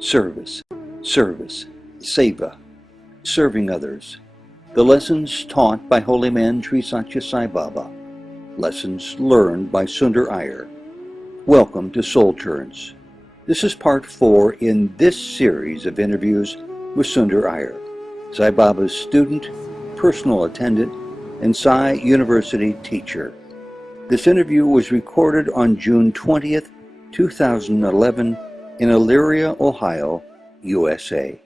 Service, service, seva, serving others. The lessons taught by Holy Man Sri Satya Sai Baba. Lessons learned by Sundar Iyer. Welcome to SOULJOURNS. This is part 4 in this series of interviews with Sundar Iyer, Sai Baba's student, personal attendant, and Sai University teacher. This interview was recorded on June 20th, 2011, in Elyria, Ohio, USA.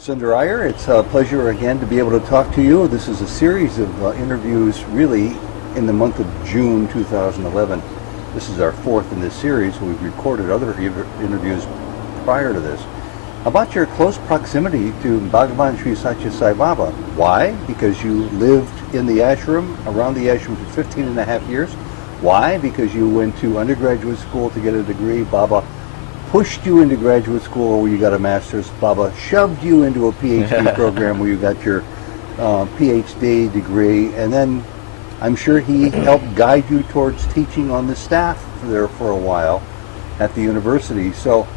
Sundar Iyer, it's a pleasure again to be able to talk to you. This is a series of interviews really in the month of June 2011. This is our 4th in this series. We've recorded other interviews prior to this. About your close proximity to Bhagavan Sri Satya Sai Baba. Why? Because you lived in the ashram, around the ashram for 15 and a half years. Why? Because you went to undergraduate school to get a degree. Baba pushed you into graduate school where you got a master's. Baba shoved you into a PhD program where you got your PhD degree, and then I'm sure he helped guide you towards teaching on the staff there for a while at the university. So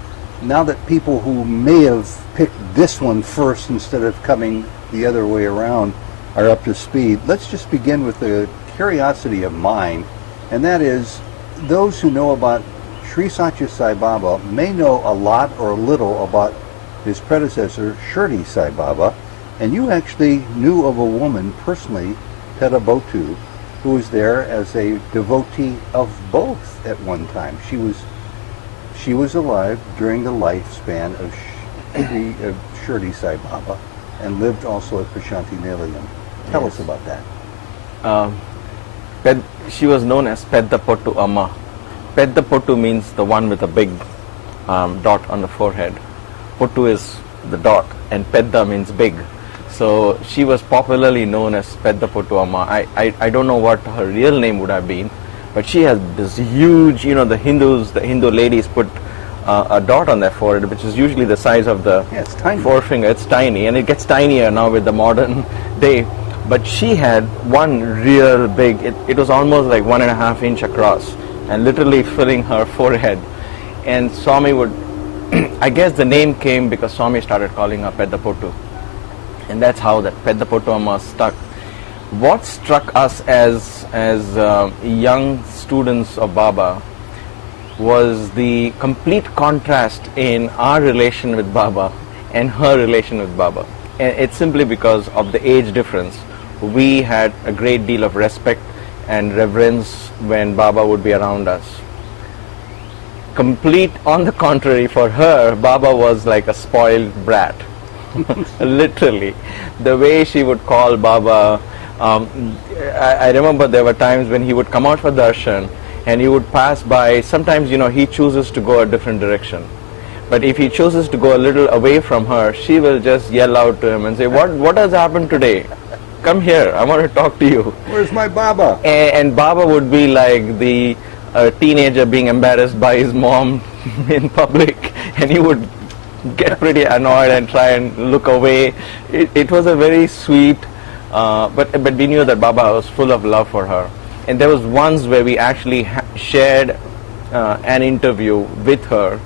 now that people who may have picked this one first instead of coming the other way around are up to speed, let's just begin with a curiosity of mine, and that is those who know about Sri Satya Sai Baba may know a lot or little about his predecessor, Shirdi Sai Baba, and you actually knew of a woman personally, Peta Botu, who was there as a devotee of both at one time. She was alive during the lifespan of Shirdi Sai Baba and lived also at Prashanti Nilayam. Tell us about that. She was known as Pedda Pottu Amma. Pedda Pottu means the one with a big dot on the forehead. Pottu is the dot, and Pedda means big. So she was popularly known as Pedda Pottu Amma. I don't know what her real name would have been, but she has this huge, the Hindu ladies put a dot on their forehead, which is usually the size of the forefinger. It's tiny, and it gets tinier now with the modern day. But she had one real big, it was almost like 1.5 inch across, and literally filling her forehead. And Swami would, I guess the name came because Swami started calling her Pedda Pottu. And that's how that Pedda Pottu Amma stuck. What struck us as young students of Baba was the complete contrast in our relation with Baba and her relation with Baba. And it's simply because of the age difference. We had a great deal of respect and reverence when Baba would be around us. Complete on the contrary, for her, Baba was like a spoiled brat. Literally. The way she would call Baba, I remember there were times when he would come out for darshan and he would pass by. Sometimes, he chooses to go a different direction. But if he chooses to go a little away from her, she will just yell out to him and say, what has happened today? Come here, I want to talk to you. Where's my Baba? And Baba would be like the teenager being embarrassed by his mom in public, and he would get pretty annoyed and try and look away. It was a very sweet, but we knew that Baba was full of love for her. And there was once where we actually shared an interview with her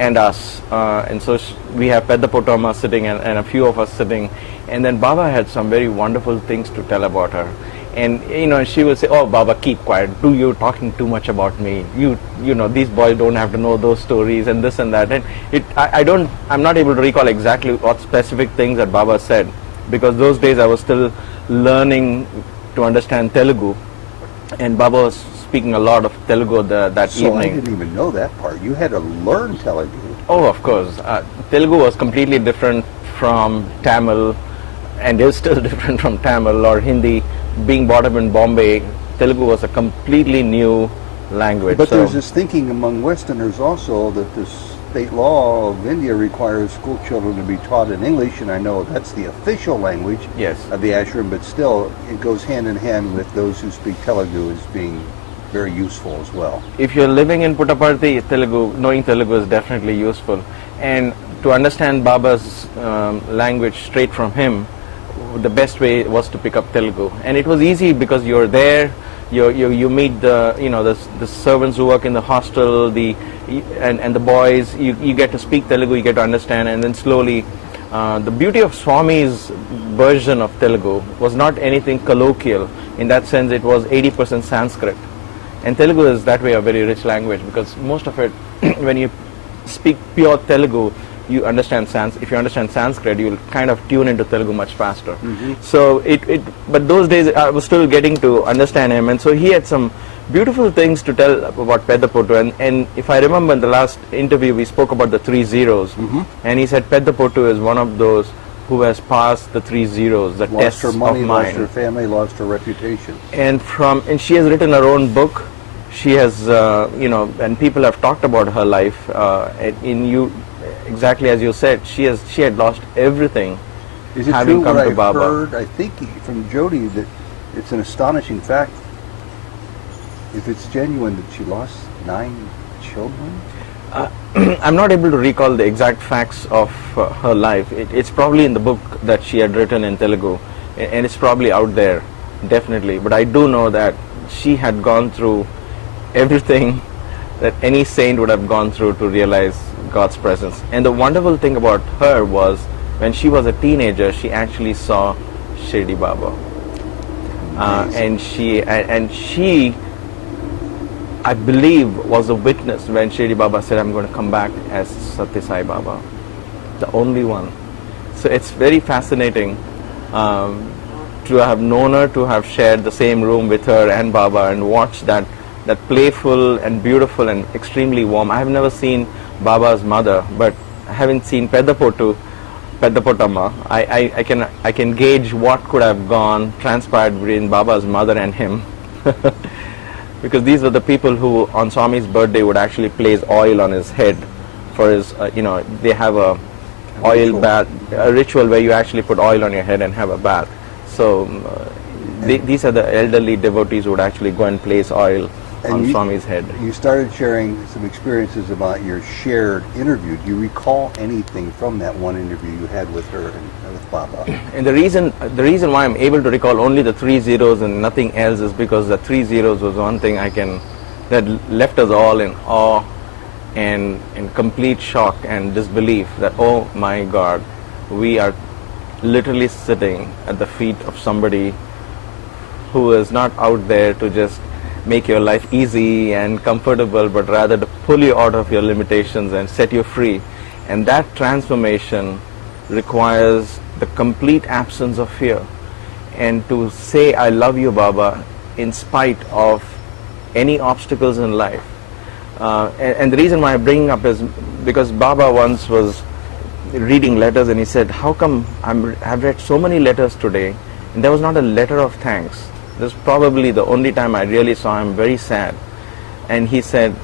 and us, and so we have Pedda Pottu Amma sitting and a few of us sitting, and then Baba had some very wonderful things to tell about her. And she will say, "Oh, Baba, keep quiet. You're talking too much about me. These boys don't have to know those stories and this and that." And I'm not able to recall exactly what specific things that Baba said, because those days I was still learning to understand Telugu, and Baba was speaking a lot of Telugu that evening. So I didn't even know that part. You had to learn Telugu. Oh, of course. Telugu was completely different from Tamil, and is still different from Tamil or Hindi. Being brought up in Bombay, Telugu was a completely new language. But there's this thinking among Westerners also that the state law of India requires school children to be taught in English, and I know that's the official language of the ashram, but still it goes hand in hand with those who speak Telugu as being very useful as well. If you're living in Puttaparthi, Telugu, knowing Telugu is definitely useful. And to understand Baba's language straight from him, the best way was to pick up Telugu. And it was easy because you're there, you meet the servants who work in the hostel, and the boys, you get to speak Telugu, you get to understand, and then slowly, the beauty of Swami's version of Telugu was not anything colloquial. In that sense, it was 80% Sanskrit. And Telugu is that way a very rich language, because most of it, when you speak pure Telugu, you understand if you understand Sanskrit, you'll kind of tune into Telugu much faster. So but those days I was still getting to understand him, and so he had some beautiful things to tell about Peddapotu. And if I remember in the last interview, we spoke about the 3 zeros, and he said Peddapotu is one of those who has passed the 3 zeros, the tests of mind. Lost her money, lost her family, lost her reputation. And she has written her own book. She has, and people have talked about her life. Exactly as you said, she had lost everything. Is it having true come what to I've Baba. heard, I think from Jody, that it's an astonishing fact, if it's genuine, that she lost 9 children? I'm not able to recall the exact facts of her life. It's probably in the book that she had written in Telugu, and it's probably out there, definitely. But I do know that she had gone through everything that any saint would have gone through to realize God's presence. And the wonderful thing about her was, when she was a teenager, she actually saw Shirdi Baba. And she, I believe, was a witness when Shirdi Baba said, I'm going to come back as Satya Sai Baba, the only one. So it's very fascinating to have known her, to have shared the same room with her and Baba, and watched that playful and beautiful and extremely warm. I have never seen Baba's mother, but having seen Peddapotu Amma, I can gauge what could have transpired between Baba's mother and him. Because these were the people who on Swami's birthday would actually place oil on his head for his, they have a oil bath, a ritual where you actually put oil on your head and have a bath. So these are the elderly devotees who would actually go and place oil on Swami's head. You started sharing some experiences about your shared interview. Do you recall anything from that one interview you had with her and with Baba? And the reason why I'm able to recall only the 3 zeros and nothing else is because the 3 zeros was one thing that left us all in awe and in complete shock and disbelief that, oh my God, we are literally sitting at the feet of somebody who is not out there to just make your life easy and comfortable, but rather to pull you out of your limitations and set you free. And that transformation requires the complete absence of fear. And to say, I love you, Baba, in spite of any obstacles in life. And the reason why I'm bringing up is because Baba once was reading letters and he said, how come I've read so many letters today and there was not a letter of thanks? This is probably the only time I really saw him very sad. And he said,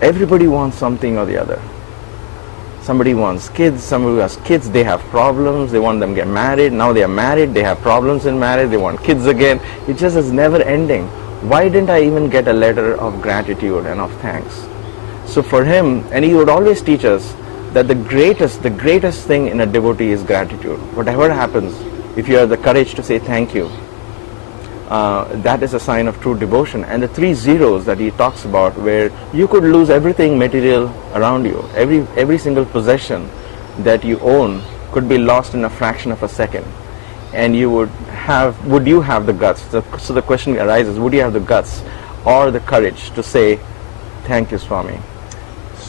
everybody wants something or the other. Somebody wants kids, somebody has kids, they have problems, they want them to get married, now they are married, they have problems in marriage, they want kids again. It just is never ending. Why didn't I even get a letter of gratitude and of thanks? So for him, and he would always teach us that the greatest thing in a devotee is gratitude. Whatever happens, if you have the courage to say thank you, that is a sign of true devotion. And the 3 zeros that he talks about, where you could lose everything material around you, every single possession that you own could be lost in a fraction of a second, and would you have the guts? So the question arises, would you have the guts or the courage to say, thank you, Swami,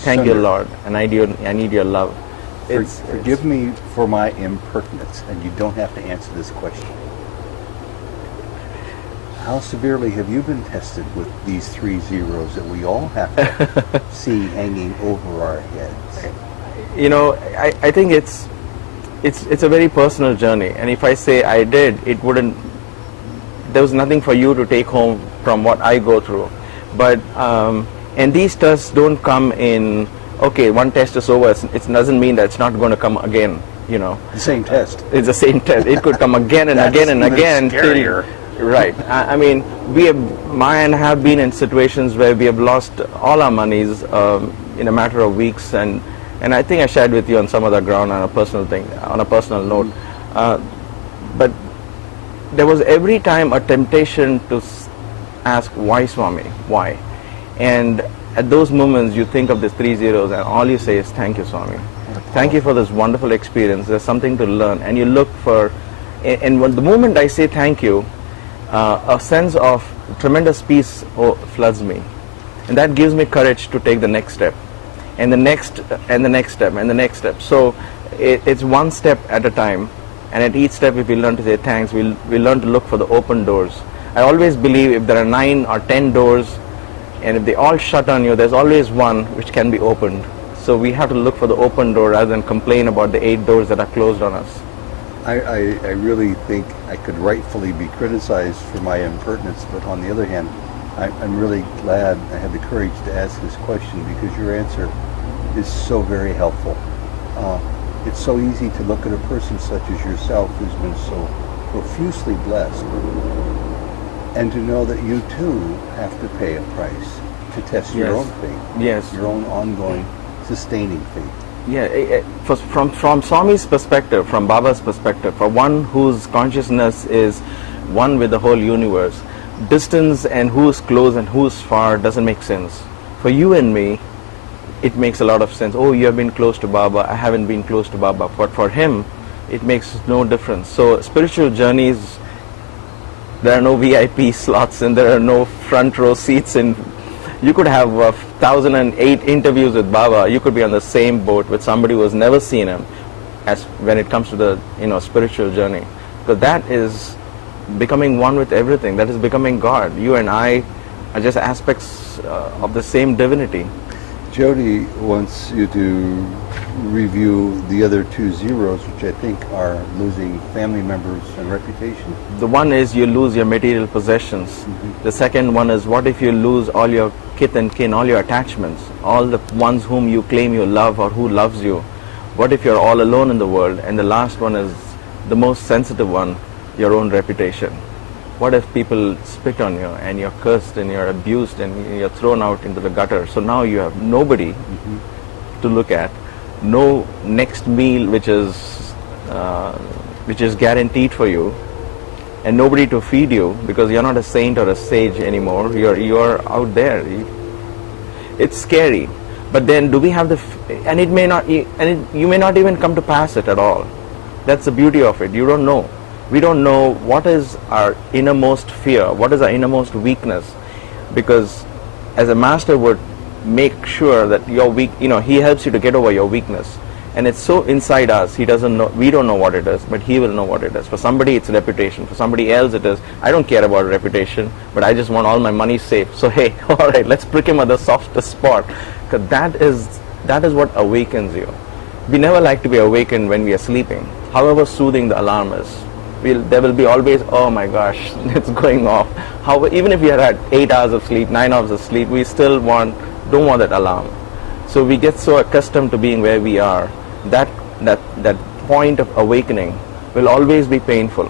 thank you, Lord, and I need your love. Forgive me for my impertinence, and you don't have to answer this question. How severely have you been tested with these 3 zeros that we all have to see hanging over our heads? I think it's a very personal journey, and if I say I did, there was nothing for you to take home from what I go through. But and these tests don't come in, okay, one test is over, it doesn't mean that it's not going to come again, The same test. It's the same test. It could come again and again and again. Scarier. Right. I mean, mine have been in situations where we have lost all our monies in a matter of weeks, and I think I shared with you on some other ground on a personal note. But there was every time a temptation to ask, why Swami, why? And at those moments you think of these 3 zeros and all you say is, thank you Swami. Thank you for this wonderful experience. There's something to learn, and you look for, and when the moment I say thank you, a sense of tremendous peace floods me, and that gives me courage to take the next step, and the next step, and the next step. So it's one step at a time, and at each step, if we learn to say thanks, we'll learn to look for the open doors. I always believe if there are 9 or 10 doors, and if they all shut on you, there's always one which can be opened. So we have to look for the open door rather than complain about the 8 doors that are closed on us. I really think I could rightfully be criticized for my impertinence, but on the other hand, I'm really glad I had the courage to ask this question, because your answer is so very helpful. It's so easy to look at a person such as yourself who's been so profusely blessed, and to know that you too have to pay a price to test your own faith, your own ongoing sustaining faith. Yeah, from Swami's perspective, from Baba's perspective, for one whose consciousness is one with the whole universe, distance and who's close and who's far doesn't make sense. For you and me, it makes a lot of sense. Oh, you have been close to Baba, I haven't been close to Baba. But for him, it makes no difference. So spiritual journeys, there are no VIP slots and there are no front row seats, and you could have 1,008 interviews with Baba. You could be on the same boat with somebody who has never seen him, as when it comes to the spiritual journey. Because that is becoming one with everything. That is becoming God. You and I are just aspects of the same divinity. Jody wants you to review the other 2 zeros, which I think are losing family members and reputation. The one is you lose your material possessions. The second one is, what if you lose all your kith and kin, all your attachments, all the ones whom you claim you love or who loves you? What if you're all alone in the world? And the last one is the most sensitive one, your own reputation. What if people spit on you and you're cursed and you're abused and you're thrown out into the gutter? So now you have nobody to look at, no next meal which is guaranteed for you, and nobody to feed you, because you're not a saint or a sage anymore. You're out there. It's scary. But then, do we have and it may not, you may not even come to pass it at all. That's the beauty of it. You don't know. We don't know what is our innermost fear, what is our innermost weakness, because as a master would make sure that you're weak, he helps you to get over your weakness, and it's so inside us. He doesn't know, we don't know what it is, but he will know what it is. For somebody it's reputation, for somebody else it is, I don't care about reputation, but I just want all my money safe. So hey, all right, let's prick him at the softest spot, because that is what awakens you. We never like to be awakened when we are sleeping, however soothing the alarm is. There will be always, oh my gosh, it's going off. Even if we had had 8 hours of sleep, 9 hours of sleep, we still don't want that alarm. So we get so accustomed to being where we are, that point of awakening will always be painful.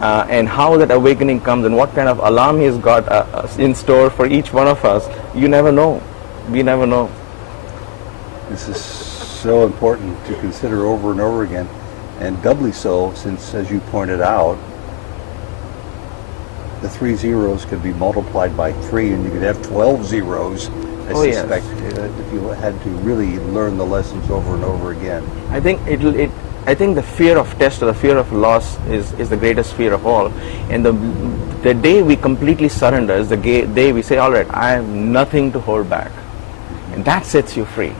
And how that awakening comes and what kind of alarm he's got in store for each one of us, you never know. We never know. This is so important to consider over and over again. And doubly so, since, as you pointed out, the 3 zeros could be multiplied by 3, and you could have 12 zeros, I suspect, if you had to really learn the lessons over and over again. I think I think the fear of test or the fear of loss is the greatest fear of all. And the day we completely surrender is the day we say, all right, I have nothing to hold back. And that sets you free.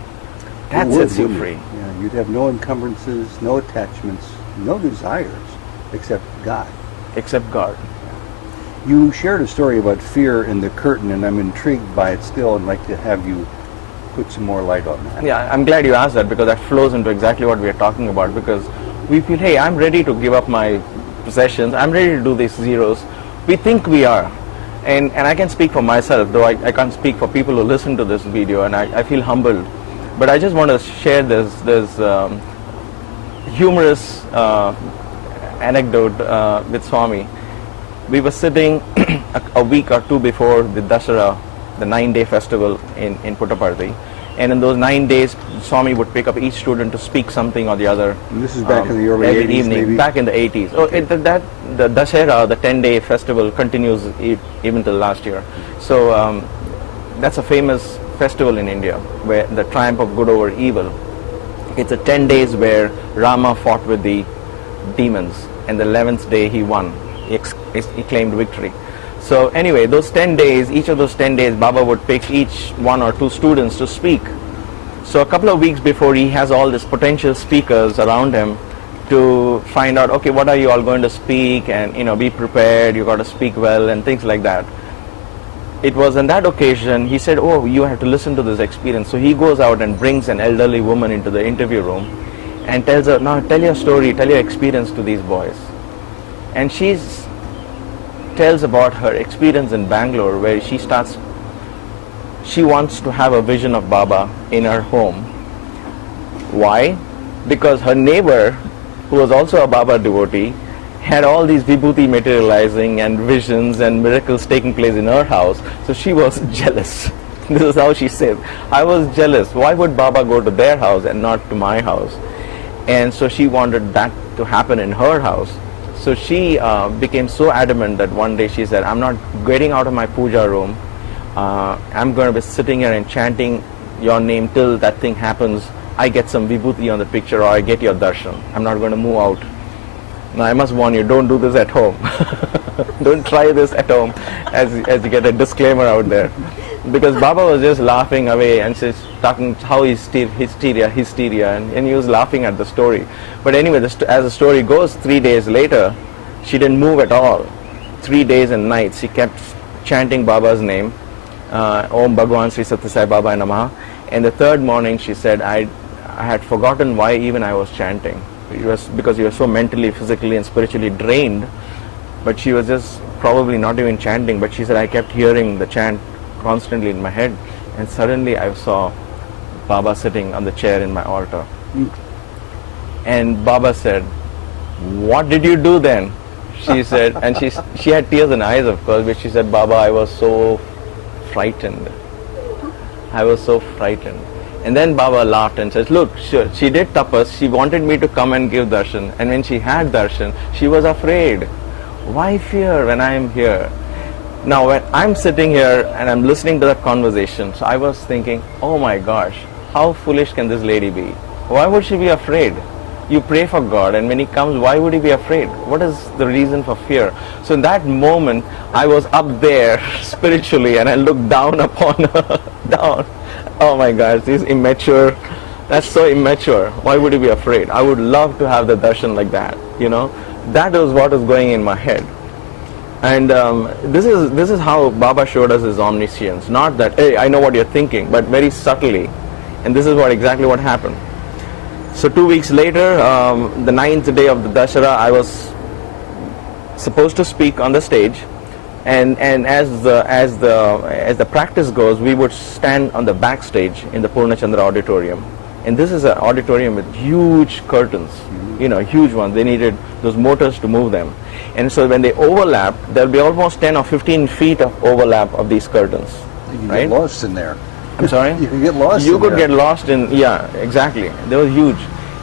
That sets you free. You'd have no encumbrances, no attachments, no desires, except God. Except God. You shared a story about fear in the curtain, and I'm intrigued by it still, and like to have you put some more light on that. Yeah, I'm glad you asked that, because that flows into exactly what we are talking about, because we feel, hey, I'm ready to give up my possessions, I'm ready to do these zeros. We think we are. And I can speak for myself, though I can't speak for people who listen to this video, and I feel humbled. But I just want to share this humorous anecdote with Swami. we were sitting a week or two before the Dasara, the 9-day festival in Puttaparthi. And in those 9 days, Swami would pick up each student to speak something or the other. And this is back in the early every 80s, evening, maybe? back in the 80s. Oh, the Dashera, the 10-day festival, continues even till last year. So that's a famous festival in India, where the triumph of good over evil. It's a 10 days where Rama fought with the demons, and the 11th day he won. He claimed victory. So anyway, those 10 days, each of those 10 days, Baba would pick each 1 or 2 students to speak. So a couple of weeks before, he has all these potential speakers around him to find out, okay, what are you all going to speak, and be prepared, you got to speak well, and things like that. It was on that occasion, he said, oh, you have to listen to this experience. So he goes out and brings an elderly woman into the interview room and tells her, now tell your story, tell your experience to these boys. And she tells about her experience in Bangalore, where she wants to have a vision of Baba in her home. Why? Because her neighbor, who was also a Baba devotee, had all these vibhuti materializing and visions and miracles taking place in her house. So she was jealous. This is how she said, I was jealous. Why would Baba go to their house and not to my house? And so she wanted that to happen in her house. So she became so adamant that one day she said, I'm not getting out of my puja room. I'm going to be sitting here and chanting your name till that thing happens. I get some vibhuti on the picture, or I get your darshan. I'm not going to move out. Now I must warn you, don't do this at home. Don't try this at home, as you get a disclaimer out there. Because Baba was just laughing away and just talking how hysteria, and he was laughing at the story. But anyway, as the story goes, 3 days later, she didn't move at all. 3 days and nights, she kept chanting Baba's name, Om Bhagwan Sri Sathya Sai Baba Namaha. And the third morning, she said, I had forgotten why even I was chanting. It was because you were so mentally, physically, and spiritually drained. But she was just probably not even chanting. But she said, I kept hearing the chant constantly in my head, and suddenly I saw Baba sitting on the chair in my altar. And Baba said, what did you do then? She said, and she had tears in her eyes, of course, but she said, Baba, I was so frightened. I was so frightened. And then Baba laughed and says, look, she did tapas, she wanted me to come and give darshan, and when she had darshan, she was afraid. Why fear when I am here? Now when I'm sitting here and I'm listening to that conversation, so I was thinking, oh my gosh, how foolish can this lady be? Why would she be afraid? You pray for God, and when He comes, why would He be afraid? What is the reason for fear? So in that moment, I was up there spiritually, and I looked down upon her, down. Oh my gosh, this is immature. That's so immature. Why would he be afraid? I would love to have the darshan like that, That was what was going in my head. And this is how Baba showed us his omniscience. Not that, hey, I know what you're thinking, but very subtly. And this is exactly what happened. So 2 weeks later, the 9th day of the Dashara, I was supposed to speak on the stage. And as the practice goes, we would stand on the backstage in the Purnachandra auditorium. And this is an auditorium with huge curtains, huge ones. They needed those motors to move them. And so when they overlap, there'll be almost 10 or 15 feet of overlap of these curtains. You can right? get lost in there. I'm sorry? You can get lost You in could there. get lost in, yeah, exactly. They were huge.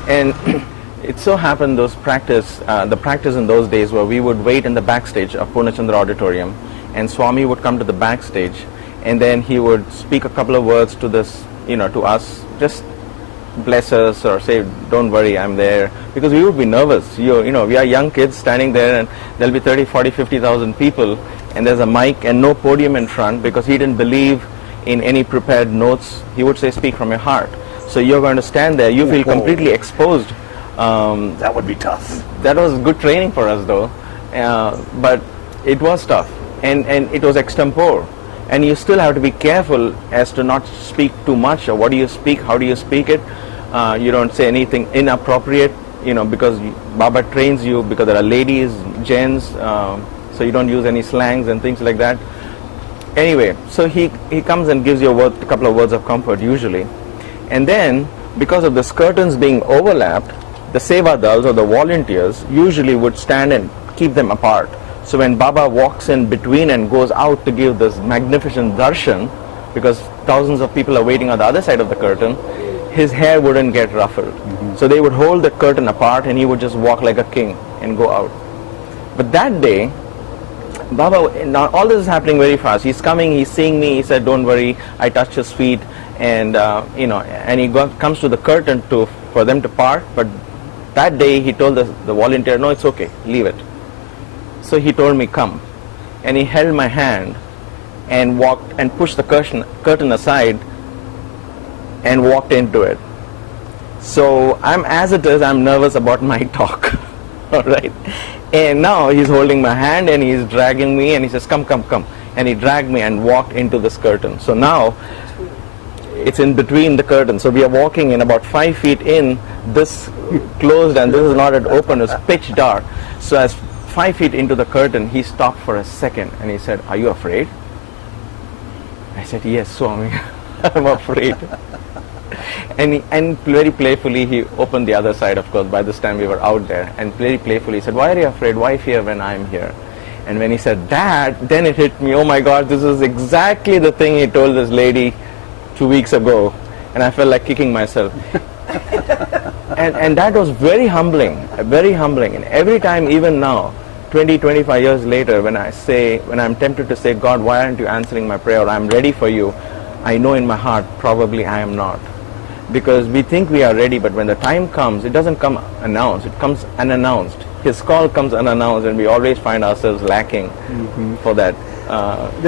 And it so happened the practice in those days where we would wait in the backstage of Purnachandra auditorium, and Swami would come to the backstage, and then he would speak a couple of words to to us, just bless us or say, don't worry, I'm there, because we would be nervous. We are young kids standing there, and there'll be 30, 40, 50,000 people, and there's a mic and no podium in front, because he didn't believe in any prepared notes. He would say, speak from your heart. So you're going to stand there, you feel completely exposed. That would be tough. That was good training for us though, but it was tough, and it was extempore, and you still have to be careful as to not speak too much, or what do you speak, how do you speak it. You don't say anything inappropriate, because Baba trains you, because there are ladies, gents, so you don't use any slangs and things like that. Anyway, so he comes and gives you a couple of words of comfort usually, and then because of the curtains being overlapped, the Seva Dals or the volunteers usually would stand and keep them apart. So when Baba walks in between and goes out to give this magnificent darshan, because thousands of people are waiting on the other side of the curtain, his hair wouldn't get ruffled. So they would hold the curtain apart and he would just walk like a king and go out. But that day, Baba, now all this is happening very fast. He's coming, he's seeing me, he said, don't worry, I touched his feet, and and he comes to the curtain for them to part, but that day he told the volunteer, no, it's okay, leave it. So he told me, come, and he held my hand and walked and pushed the curtain aside and walked into it. So as it is, I'm nervous about my talk. All right. And now he's holding my hand and he's dragging me and he says, come, come, come. And he dragged me and walked into this curtain. So now it's in between the curtain. So we are walking in about 5 feet in, this closed and this is not at open, it's pitch dark. So as 5 feet into the curtain, he stopped for a second and he said, are you afraid? I said, yes, Swami, I'm afraid. And very playfully he opened the other side, of course. By this time we were out there, and very playfully he said, why are you afraid? Why fear when I'm here? And when he said that, then it hit me, oh my God, this is exactly the thing he told this lady 2 weeks ago. And I felt like kicking myself. and that was very humbling, very humbling. And every time, even now, 25 years later, when I'm tempted to say, God, why aren't you answering my prayer? Or I'm ready for you, I know in my heart, probably I am not. Because we think we are ready, but when the time comes, it doesn't come announced, it comes unannounced. His call comes unannounced, and we always find ourselves lacking for that.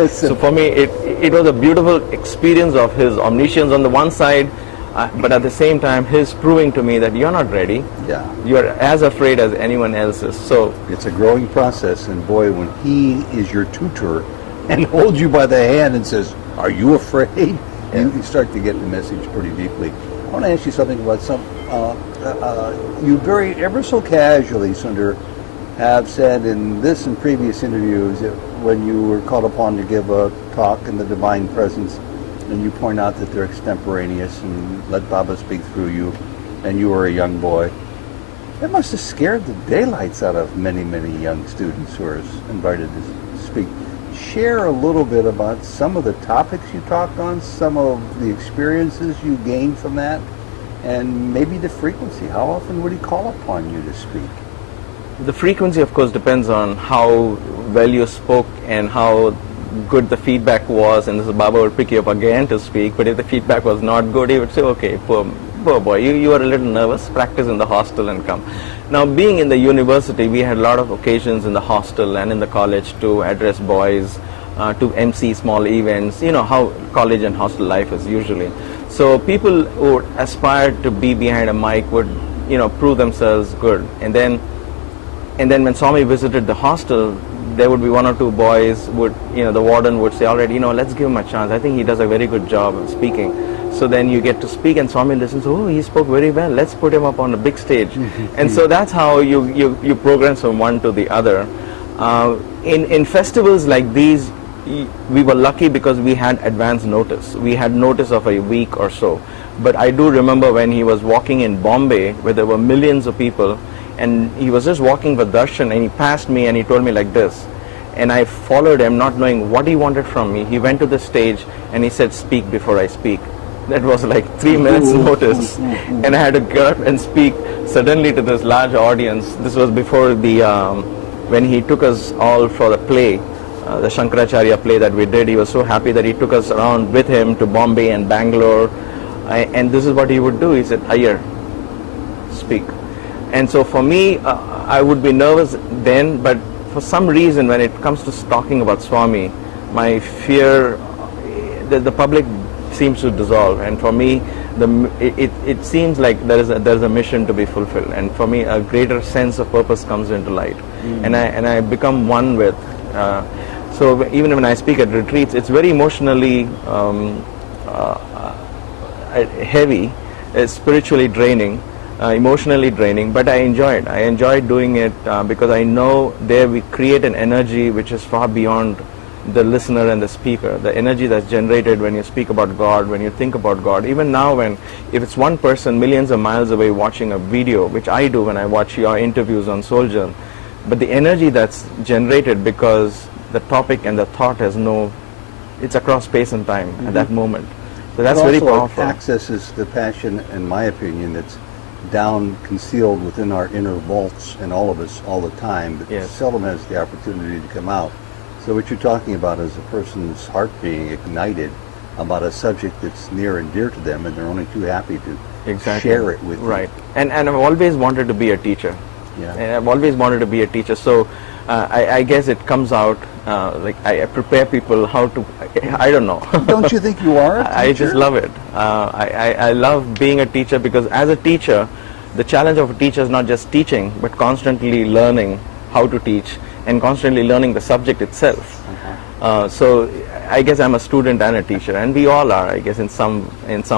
So for me, it was a beautiful experience of his omniscience on the one side, but at the same time, his proving to me that you're not ready. Yeah. You're as afraid as anyone else is. So it's a growing process, and boy, when he is your tutor and holds you by the hand and says, are you afraid? You start to get the message pretty deeply. I want to ask you something about you very, ever so casually, Sundar, have said in this and previous interviews that when you were called upon to give a talk in the Divine Presence, and you point out that they're extemporaneous and let Baba speak through you, and you were a young boy, that must have scared the daylights out of many, many young students who are invited to speak. Share a little bit about some of the topics you talked on, some of the experiences you gained from that, and maybe the frequency. How often would he call upon you to speak? The frequency, of course, depends on how well you spoke and how good the feedback was, and this Baba would pick you up again to speak. But if the feedback was not good, he would say, okay, poor boy, you are a little nervous, practice in the hostel and come. Now, being in the university, we had a lot of occasions in the hostel and in the college to address boys, to MC small events, you know how college and hostel life is usually. So people who would aspire to be behind a mic would, prove themselves good. And then when Swami visited the hostel, there would be one or two boys the warden would say, all right, let's give him a chance. I think he does a very good job of speaking. So then you get to speak and Swami listens, oh, he spoke very well, let's put him up on a big stage. And so that's how you progress from one to the other. In festivals like these, we were lucky because we had advance notice. We had notice of a week or so. But I do remember when he was walking in Bombay, where there were millions of people, and he was just walking for darshan, and he passed me and he told me like this. And I followed him, not knowing what he wanted from me. He went to the stage and he said, speak before I speak. That was like 3 minutes notice. And I had to get up and speak suddenly to this large audience. This was before when he took us all for the play, the Shankaracharya play that we did. He was so happy that he took us around with him to Bombay and Bangalore. And this is what he would do. He said, Iyer, speak. And so for me, I would be nervous then, but for some reason when it comes to talking about Swami, my fear, the public seems to dissolve, and for me it seems like there is a mission to be fulfilled, and for me a greater sense of purpose comes into light. And I become one with so even when I speak at retreats, it's very emotionally heavy, it's spiritually draining, emotionally draining, but I enjoy it. I enjoy doing it because I know there we create an energy which is far beyond the listener and the speaker. The energy that's generated when you speak about God, when you think about God. Even now, if it's one person millions of miles away watching a video, which I do when I watch your interviews on SOULJOURNS, but the energy that's generated because the topic and the thought has it's across space and time at that moment. So that's very powerful. It accesses the passion, in my opinion, that's down, concealed within our inner vaults in all of us all the time, but seldom has the opportunity to come out. So what you're talking about is a person's heart being ignited about a subject that's near and dear to them, and they're only too happy to share it with you. Right. And I've always wanted to be a teacher. Yeah. And I've always wanted to be a teacher. So I guess it comes out like I prepare people how to, I don't know. Don't you think you are a teacher? I just love it. I love being a teacher because as a teacher, the challenge of a teacher is not just teaching, but constantly learning how to teach and constantly learning the subject itself. So I guess I'm a student and a teacher, and we all are, I guess, in some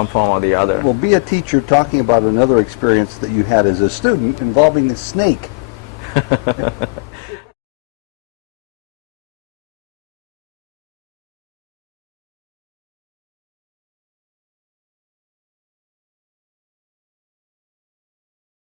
form or the other. Well, be a teacher talking about another experience that you had as a student involving a snake.